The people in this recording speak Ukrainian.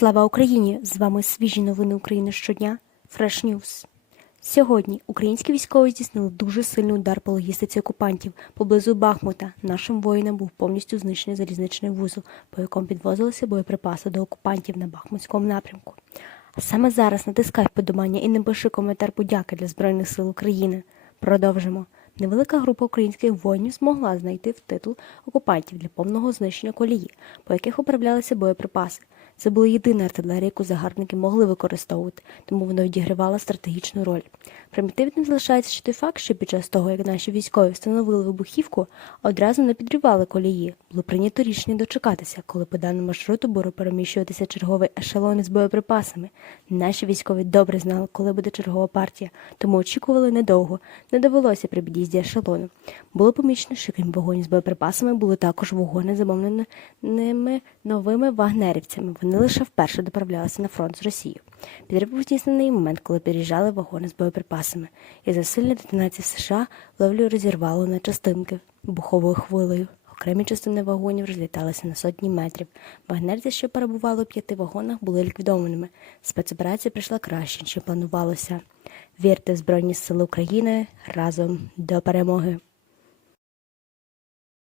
Слава Україні! З вами свіжі новини України щодня. Fresh News. Сьогодні українські військові здійснили дуже сильний удар по логістиці окупантів поблизу Бахмута. Нашим воїнам був повністю знищений залізничний вузол, по якому підвозилися боєприпаси до окупантів на Бахмутському напрямку. А саме зараз натискай вподобання і не пиши коментар подяки для Збройних сил України. Продовжимо. Невелика група українських воїнів змогла знайти в титул окупантів для повного знищення колії, по яких управлялися боєприпаси. Це була єдина артилерія, яку загарбники могли використовувати, тому вона відігравала стратегічну роль. Примітивним залишається ще той факт, що під час того, як наші військові встановили вибухівку, одразу не підривали колії. Було прийнято рішення дочекатися, коли по даному маршруту буде переміщуватися черговий ешелон із боєприпасами. Наші військові добре знали, коли буде чергова партія, тому очікували недовго. Не довелося при під'їзді ешелону. Було помічено, що крім вагонів з боєприпасами були також вагони, замовленими новими вагнерівцями. Вони лише вперше доправлялися на фронт з Росією. Підрив був здійснений момент, коли переїжджали вагони з боєприпасами, і за сильної детонації США ловлю розірвало на частинки вибуховою хвилею. Окремі частини вагонів розліталися на сотні метрів. Вагнерці, що перебували у п'яти вагонах, були ліквідованими. Спецоперація прийшла краще, ніж планувалося. Вірте в Збройні Сили України разом до перемоги!